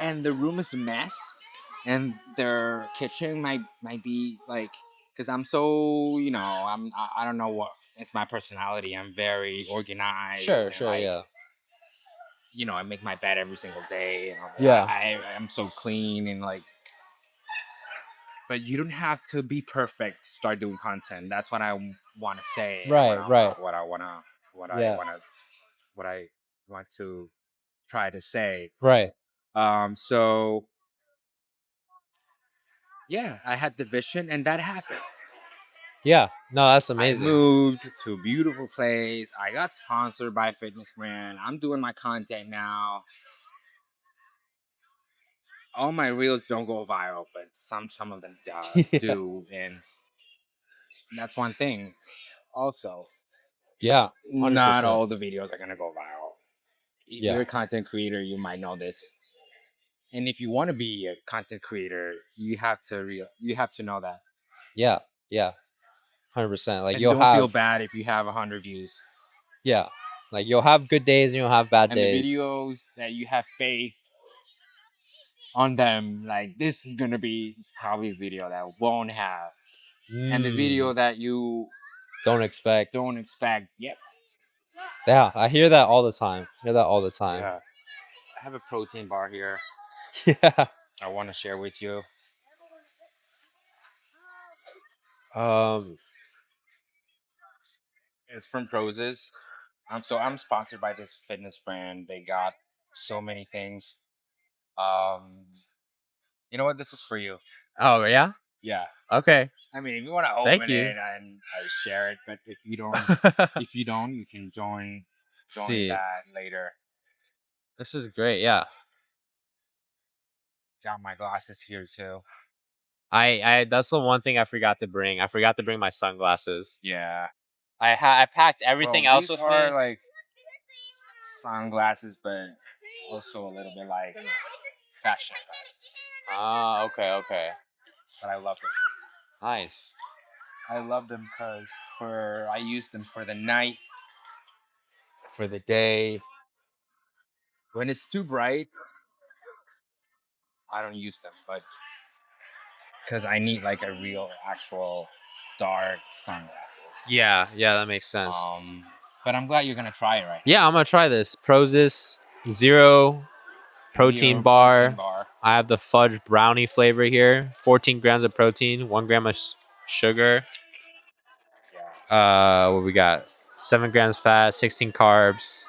and the room is a mess, and their kitchen might be like, because I'm so I don't know what it's my personality. I'm very organized Sure. and Sure. like Yeah. I make my bed every single day, and Yeah. I'm so clean and like. But you don't have to be perfect to start doing content. That's what I want to say, and Right. Right. what I Yeah. what I want to try to say. Right. So yeah, I had the vision, and that happened. Yeah. No, that's I amazing. moved to a beautiful place. I got sponsored by a fitness brand. I'm doing my content now. All my reels don't go viral, but some of them Yeah. do, and that's one thing. Also, Yeah. 100%. not all the videos are gonna go viral. If Yeah. you're a content creator, you might know this. And if you want to be a content creator, you have to know that. Yeah. Yeah. 100%. Like And you'll don't feel have. bad if you have 100 views. Yeah. Like you'll have good days and you'll have bad And the days. videos that you have faith on them, like this is gonna be probably a video that won't have. And the video that you don't expect. yep. Yeah, I hear that all the time. Yeah. I have a protein bar here. Yeah. I want to share with you. Um. It's from Prozis. I'm sponsored by this fitness brand. They got so many things. You know what? This is for you. Oh yeah. Yeah. Okay. I mean, if you want to Thank open you. it and share it, but if you don't, you can join See, that later. this is great. Yeah. Got my glasses here too. I that's the one thing I forgot to bring. I forgot to bring my sunglasses. Yeah. I packed everything else These with are me. like sunglasses, but also a little bit like fashion glasses. Ah, okay. But I love them. Nice. I love them because I use them for the night, For the day. when it's too bright. I don't use them, but because I need like a real, actual dark sunglasses. Yeah, that makes sense. But I'm glad you're gonna try it right now. Yeah, I'm gonna try this Prozis Zero protein Zero bar. protein bar. I have the fudge brownie flavor here. 14 grams of protein, 1 gram of sugar. Yeah. What we got? 7 grams fat, 16 carbs.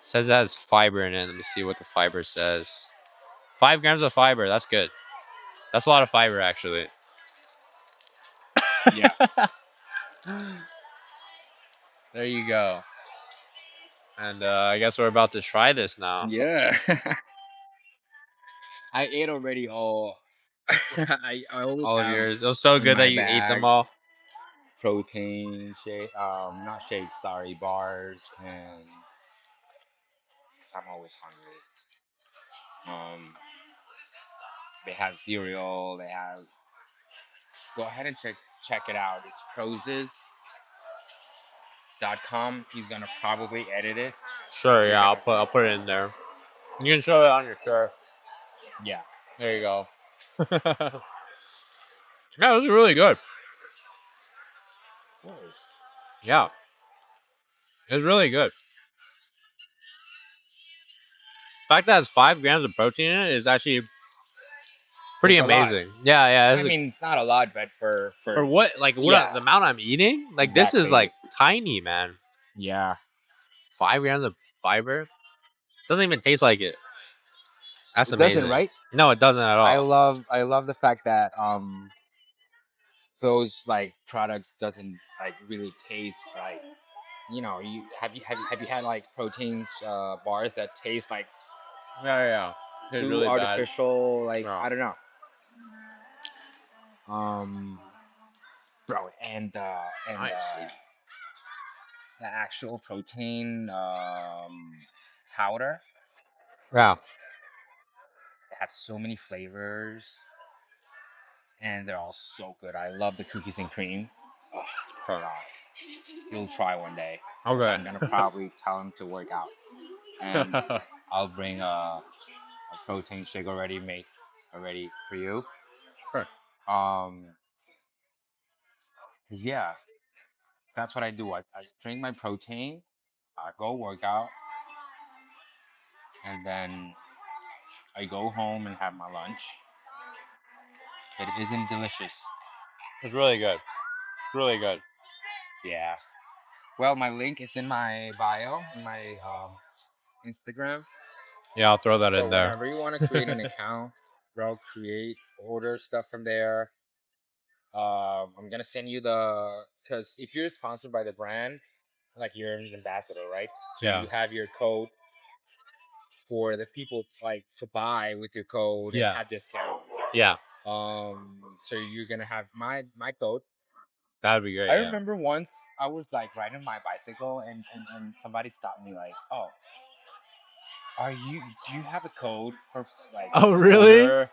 Says it has fiber in it. Let me see what the fiber says. 5 grams of fiber. That's good. That's a lot of fiber, actually. Yeah. There you go. And I guess we're about to try this now. Yeah. I ate already all. I always All of have yours. It was so in good that my you ate them bag all. protein shake, not shakes, sorry, bars, and because I'm always hungry. They have cereal. They have. Go ahead and check it out. It's prozis.com. He's gonna probably edit it. Sure, yeah, I'll put it in there. You can show it on your shirt. Yeah. There you go. Yeah, this is really good. Yeah. It's really good. The fact that it's 5 grams of protein in it is actually pretty It's a lot. amazing. Yeah. I mean, it's not a lot, but for what Yeah. the amount I'm eating, like this is Exactly. like tiny, man. Yeah. 5 grams of fiber doesn't even taste like it. That's It amazing. doesn't, right? No, it doesn't at all. I love the fact that those like products doesn't like really taste like, you know, have you had like proteins bars that taste like Yeah. It's too really bad. artificial, like No. I don't know. Bro, and Nice. the actual protein powder, Yeah. it has so many flavors and they're all so good. I love the cookies and cream. Oh, Okay. God. You'll try one day. 'Cause I'm gonna probably tell him to work out, and I'll bring a protein shake already made, already for you. Sure. 'Cause yeah, that's what I do. I drink my protein, I go work out, and then I go home and have my lunch. It isn't delicious. It's really good. Really good. Yeah. Well, my link is in my bio, in my Instagram. Yeah, I'll throw that So in there. whenever you want to create an account, bro, order stuff from there. I'm gonna send you because if you're sponsored by the brand, like you're an ambassador, right? So Yeah. you have your code for the people like to buy with your code and Yeah. have discount. Yeah. So you're gonna have my code. That'd be great. I Yeah. remember once I was like riding my bicycle and somebody stopped me like, oh, do you have a code for like Oh, really?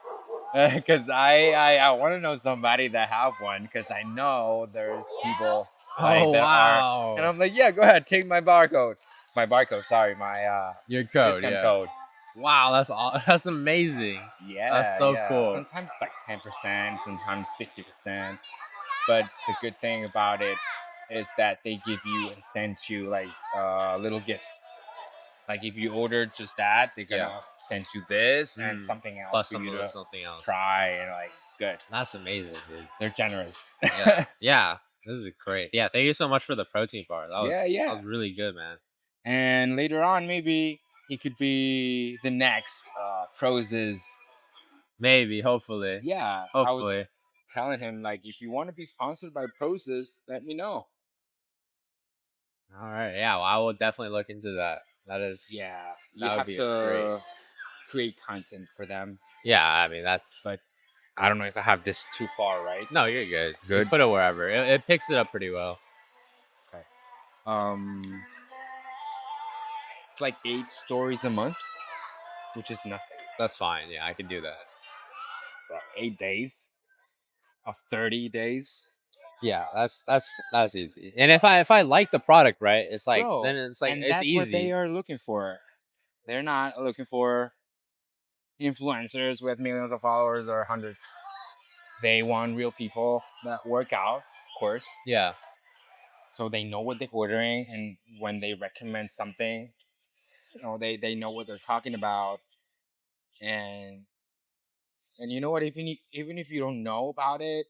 because I want to know somebody that have one because I know there's people like Oh, that are, wow. and I'm like, yeah, go ahead, take my barcode, sorry, my Your code. discount Yeah. code. Wow, that's amazing. Yeah, That's so yeah. cool. Sometimes it's like 10%, sometimes 50%. But the good thing about it is that they give you and send you like little gifts. Like if you ordered just that, they're gonna send you this and something else Plus for some you of to something else. try, and like it's good. That's amazing, dude. They're generous. Yeah. Yeah. This is great. Yeah. Thank you so much for the protein bar. That was Yeah. that was really good, man. And later on, maybe he could be the next Proz's. Maybe. Hopefully. Yeah, I Hopefully. was telling him like, if you want to be sponsored by Proz's, let me know. All right. Yeah. Well, I will definitely look into that. That is. Yeah, you That would have be to great. create content for them. Yeah. I mean, that's. But I don't know if I have this too far, right? No, you're good. Good. You put it wherever. It picks it up pretty well. Okay. It's like 8 stories a month, which is nothing. That's fine. Yeah, I can do that. Bro, 8 days of 30 days. Yeah, that's easy. And if I like the product, right, it's like Bro, then it's like and it's that's easy. what they are looking for. They're not looking for influencers with millions of followers or hundreds. They want real people that work out, of course. Yeah. So they know what they're ordering, and when they recommend something, you know, they know what they're talking about. And you know what? Even if you don't know about it,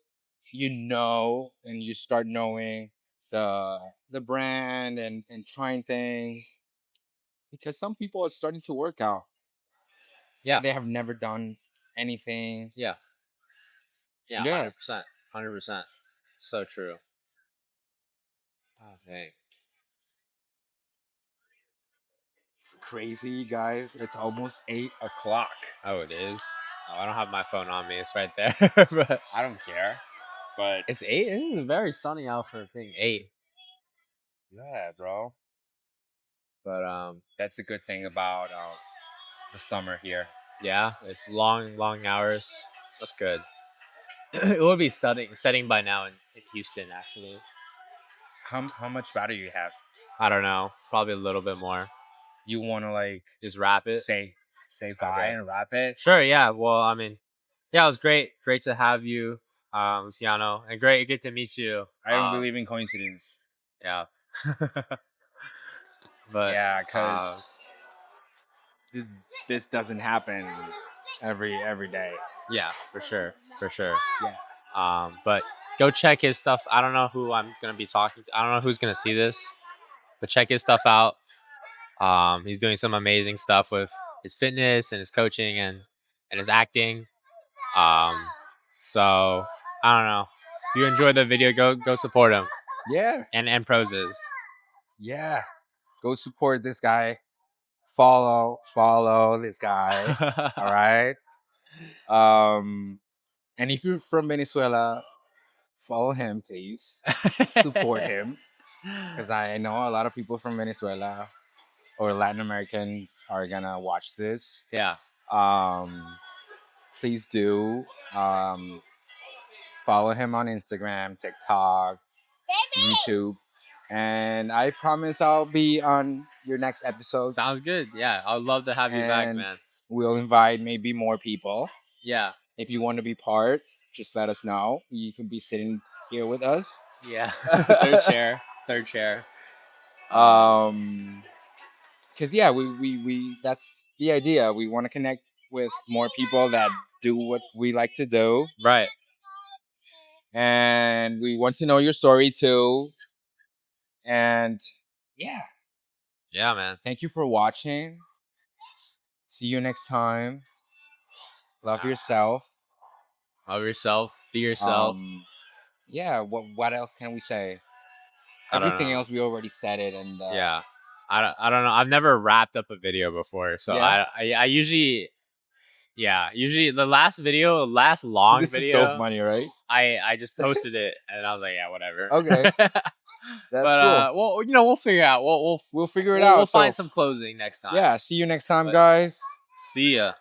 you know, and you start knowing the brand and trying things, because some people are starting to work out. Yeah. They have never done anything. Yeah. Yeah. Yeah. 100%. 100%. So true. Oh, dang. It's crazy, guys. It's almost 8 o'clock. Oh, it is. Oh, I don't have my phone on me. It's right there. But I don't care, but it's 8. It is very sunny out for being 8. yeah, bro. But That's a good thing about the summer here. yeah, it's long hours. That's good. It would be setting by now in Houston actually. How much battery you have? I don't know. Probably a little bit more. You want to like Just wrap it. say bye and wrap it? Sure, yeah. Well, I mean, yeah, it was great. Great to have you, Luciano, and great to meet you. I don't believe in coincidence. Yeah. But Yeah, because this doesn't happen every day. yeah, for sure. Yeah. But go check his stuff. I don't know who I'm gonna be talking to. I don't know who's gonna see this, but check his stuff out. He's doing some amazing stuff with his fitness and his coaching and his acting. So I don't know. If you enjoy the video, go support him Yeah. and Proses. Yeah. Go support this guy. Follow this guy. All right. And if you're from Venezuela, follow him, please. Support him, because I know a lot of people from Venezuela or Latin Americans are gonna watch this. Yeah. Please do follow him on Instagram, TikTok, YouTube, and I promise I'll be on your next episode. Sounds good. Yeah, I'd love to have you back, And man. we'll invite maybe more people. Yeah. If you want to be part, just let us know. You can be sitting here with us. Yeah. Third chair. Because yeah, we that's the idea. We want to connect with more people that do what we like to do, Right. and we want to know your story too. And yeah, Yeah, man. thank you for watching. See you next time. Love yourself. Love yourself. Be yourself. Yeah. What else can we say? I don't Everything know. else we already said it, and Yeah. I don't know. I've never wrapped up a video before, so Yeah? I usually the last long this video. is so funny, right? I just posted it and I was like, yeah, whatever. Okay. That's cool. Well, we'll figure out. We'll figure it out. We'll find So, some closing next time. yeah. See you next time, But- guys. See ya.